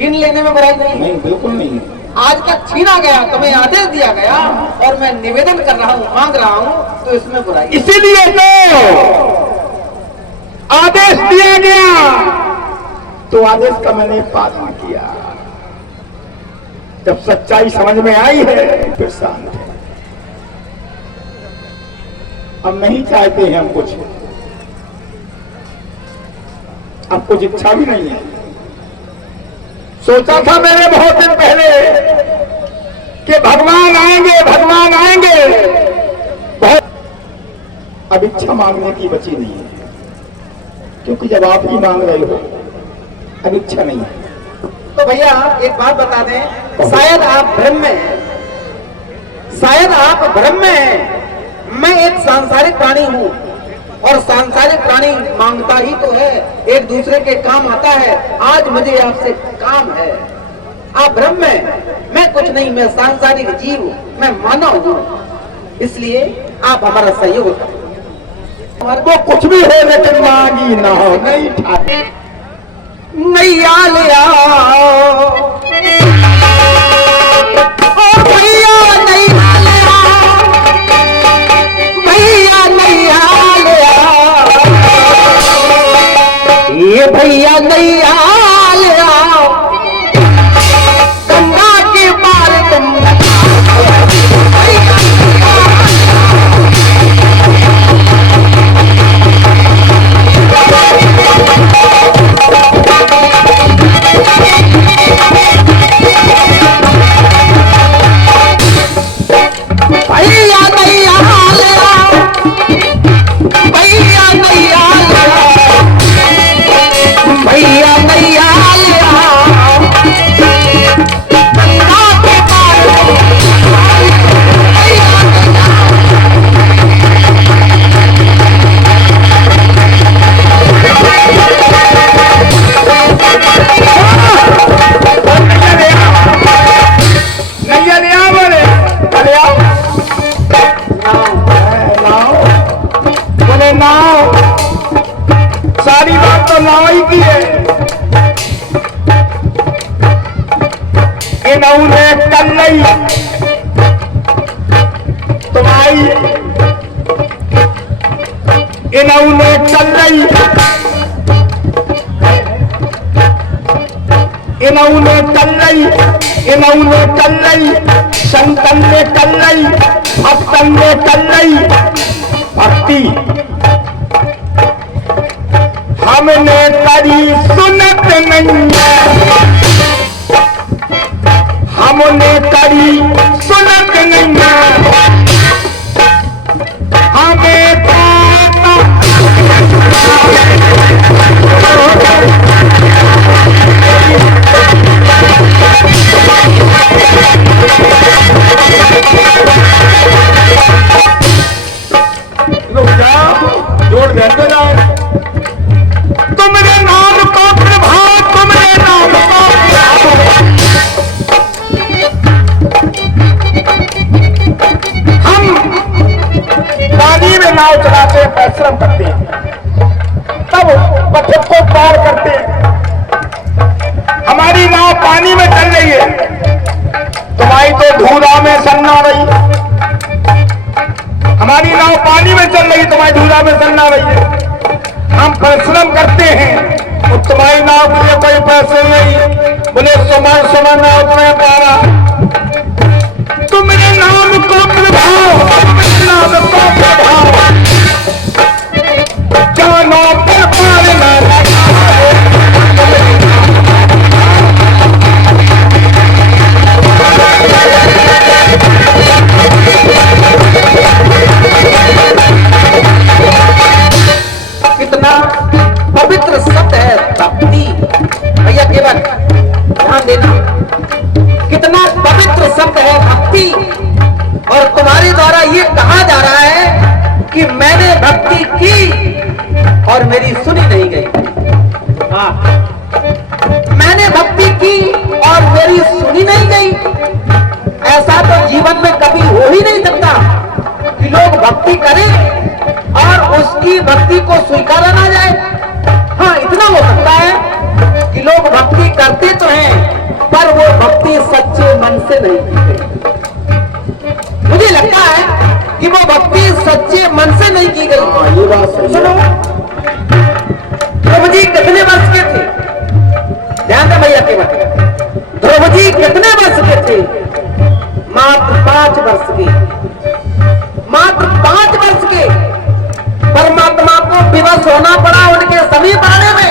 छीन लेने में बुराई नहीं, बिल्कुल नहीं। आज तक छीना गया, तुम्हें आदेश दिया गया और मैं निवेदन कर रहा हूँ, मांग रहा हूँ, तो इसमें बुराई। इसीलिए तो आदेश दिया गया, तो आदेश का मैंने पालन किया। जब सच्चाई समझ में आई है फिर शांत है। अब नहीं चाहते हैं हम कुछ, अब कुछ इच्छा भी नहीं है। सोचा था मैंने बहुत दिन पहले कि भगवान आएंगे, भगवान आएंगे, बहुत अब इच्छा मांगने की बची नहीं है, क्योंकि जब आप ही मांग रहे हो अब इच्छा नहीं है। तो भैया एक बात बता दें, शायद आप भ्रम में हैं, शायद आप भ्रम में हैं। मैं एक सांसारिक प्राणी हूँ और सांसारिक प्राणी मांगता ही तो है, एक दूसरे के काम आता है। आज मुझे आपसे काम है, आप भ्रम में, मैं कुछ नहीं, मैं सांसारिक जीव हूँ, मैं मानव हूँ, इसलिए आप हमारा सहयोग करें। वो कुछ भी हो लेकिन मांगी ना हो, नहीं ठाके नैया ले आओ ओ भैया, नैया ले आओ भैया, नैया ले आओ ये भैया, नैया ले आओ गंगा के पार तुम सारी बात तो नाव ही की है। इन्होंने कल नहीं तुम्हारी, इन्होंने कल नहीं, इन्होंने कल नहीं, इन्होंने कल नहीं, संतन ने कल नहीं, भक्तन ने कल नहीं। भक्ति हमने करी सुनत नहीं, हमने करी सुनत नहीं, हमें जोड़ देते जाओ। तुमरे नाम को प्रभाव, तुमरे नाम को हम पानी में नाव चलाते हैं, परिश्रम करते हैं, तब पत्थर को पार करते हैं। हमारी नाव पानी में चल रही है, तुम्हारी तो धूरा में सन्ना रही। हमारी नाव पानी में चल रही, तुम्हारी धूरा में सन्ना रही है। हम परिश्रम करते हैं और तुम्हारी नाव के लिए कोई पैसे नहीं, बोले सुमन सुमन नाव तुम्हें पारा। तुमने नाम को प्रभाव, तुमने नाम को प्रभाव, जानो पर पार न कितना पवित्र शब्द है भक्ति। भैया केवल ध्यान देना, कितना पवित्र शब्द है भक्ति। और तुम्हारे द्वारा ये कहा जा रहा है कि मैंने भक्ति की और मेरी सुनी नहीं गई। हाँ, मैंने भक्ति की और मेरी सुनी नहीं गई। ऐसा तो जीवन में कभी हो ही नहीं सकता कि लोग भक्ति करें और उसकी भक्ति को स्वीकारा ना जाए। हाँ, इतना हो सकता है कि लोग भक्ति करते तो हैं पर वो भक्ति सच्चे मन से नहीं की गई। मुझे लगता है कि वो भक्ति सच्चे मन से नहीं की गई। ये बात सही सुनो, ध्रुव जी कितने वर्ष के थे? ध्यान दे भैया के बात। ध्रुव जी कितने वर्ष के थे? मात्र 5 वर्ष के। मात्र 5 वर्ष के परमात्मा को विवश होना पड़ा उनके समीप आने में।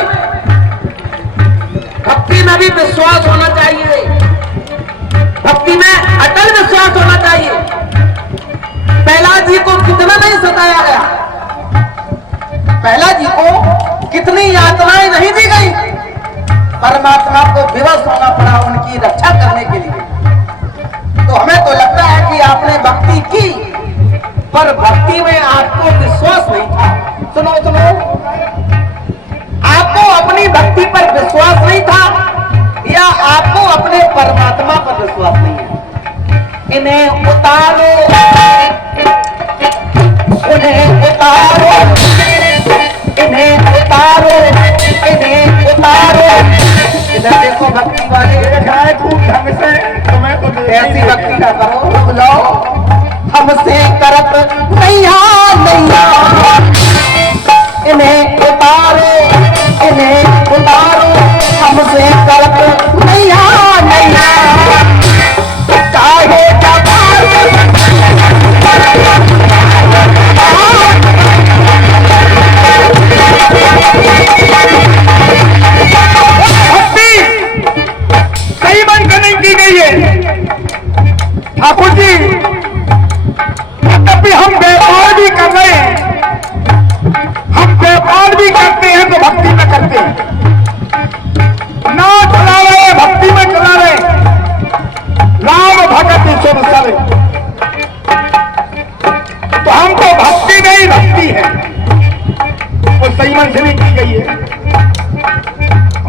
भक्ति में भी विश्वास होना चाहिए, भक्ति में अटल विश्वास होना चाहिए। प्रहलाद जी को कितना नहीं सताया गया, प्रहलाद जी को कितनी यातनाएं नहीं दी गई, परमात्मा को विवश होना पड़ा उनकी रक्षा करने के लिए। तो हमें तो लगता है कि आपने भक्ति की पर भक्ति में आपको विश्वास नहीं था। सुनो सुनो, आपको अपनी भक्ति पर विश्वास नहीं था या आपको अपने परमात्मा पर विश्वास नहीं है। इन्हें उतारो, उन्हें उतारो, इन्हें उतारो, इन्हें उतारो। इधर देखो भक्ति वाले दिखाए खूब ढंग से, तुम्हें तो ऐसी भक्ति का करो। बुलाओ हमसे करत नैया नैया, इन्हें उतारो, इन्हें उतारो, हमसे करत नैया नैया। काहे का भक्ति सही मन से नहीं की गई है ठाकुर जी। तभी हम व्यापार भी कर रहे हैं, हम व्यापार भी करते हैं तो भक्ति में करते हैं, ना चला रहे भक्ति में चला रहे। राम भगत ईश्वर सर, तो हम तो भक्ति नहीं भक्ति है, वो सही मन से नहीं की गई है।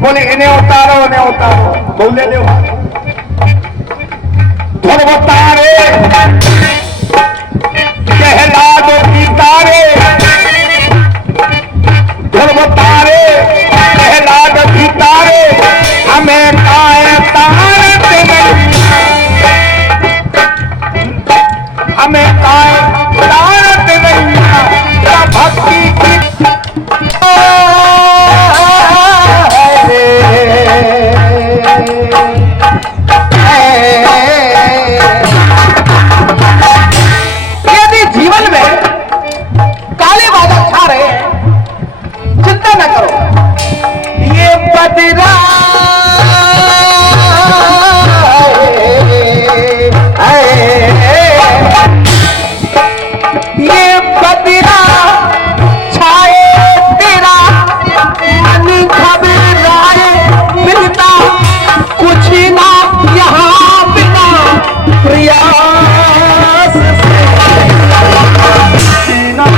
बोले इन्हें उतारो, इन्हें उतारो, बोले ले ध्रुव तारे प्रहलाद की तारे, ध्रुव तारे प्रहलाद की तारे, हमें काहे तारते नहीं, हमें काहे तारते नहीं। भक्ति की यदि जीवन में काले बादल छा रहे हैं, चिंता न करो, ये बदरा ये बदरा छाए तेरा मन घबराए, मिलता कुछ ना यहाँ बिना प्रयास से, बिना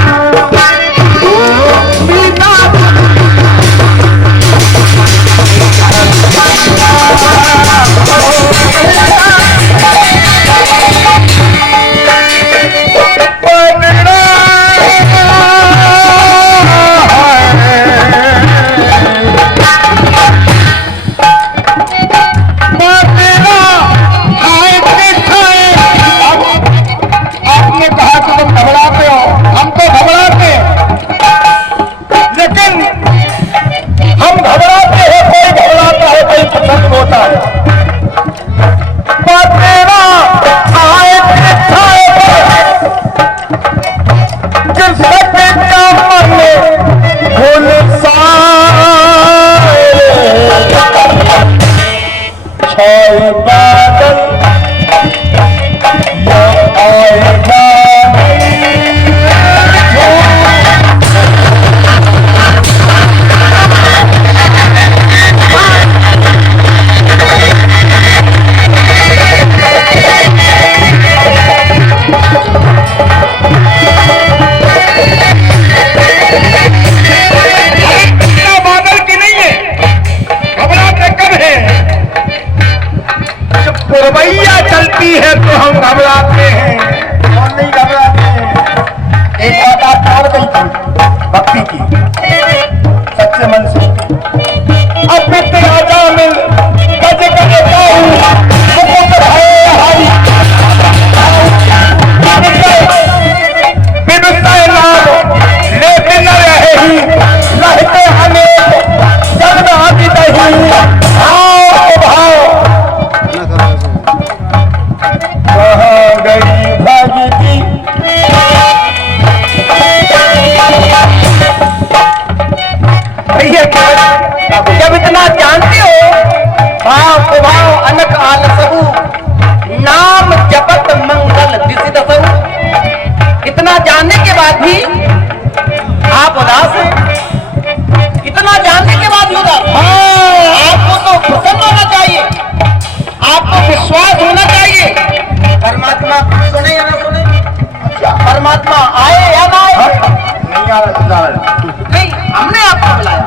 आपने कहा कि तुम घबराते हो, हम तो घबराते हैं, लेकिन हम घबराते हैं, कोई घबराता है, कोई पसंद होता है। तेरा आए बादल आएगा बादल की नहीं है, घबराते कब है? जब पुरवैया चलती है तो हम घबराते हैं और नहीं घबराते हैं। एक बात आप और गई थी भक्ति की, सच्चे मन से। अब मैं तेरा परमात्मा सुने या ना सुने? अच्छा परमात्मा आए या ना आए? नहीं आ रहा। नहीं, हमने आपको बुलाया,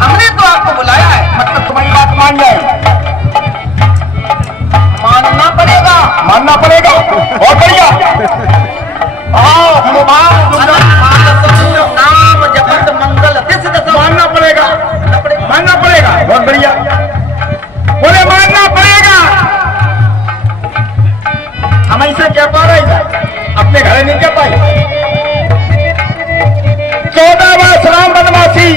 हमने तो आपको बुलाया है, मतलब तुम्हारी बात मान जाए, मानना पड़ेगा। मानना पड़ेगा। बहुत बढ़िया। नाम जपत मंगल मानना पड़ेगा, मानना पड़ेगा। बहुत बढ़िया। बोले मानना पड़ेगा। हम ऐसे कह पा रहे हैं, अपने घर नहीं कह पाए। 14 वर्ष राम बनवासी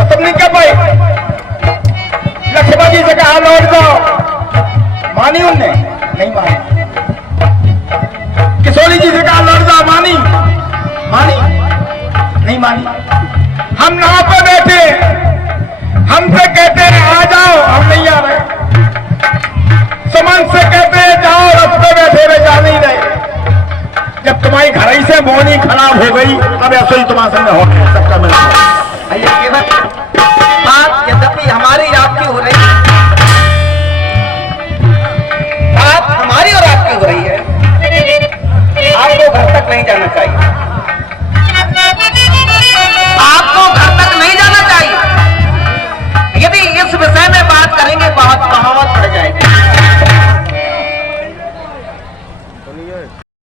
तब नहीं कह पाए। लक्ष्मण जी से कहा लौट जाओ, मानी उनने? नहीं मानी। किशोरी जी से कहा लौट जाओ, मानी? मानी? नहीं मानी। हम नाव पर बैठे, हमसे कहते हैं आ जाओ, हम नहीं आ रहे। समन से कहते हैं जाओ, रास्ते बैठे रहे, जा नहीं रहे। जब तुम्हारी घर ही से बोनी खराब हो गई, अब ऐसे ही तुम्हारे संग हो सकता। भैया केवल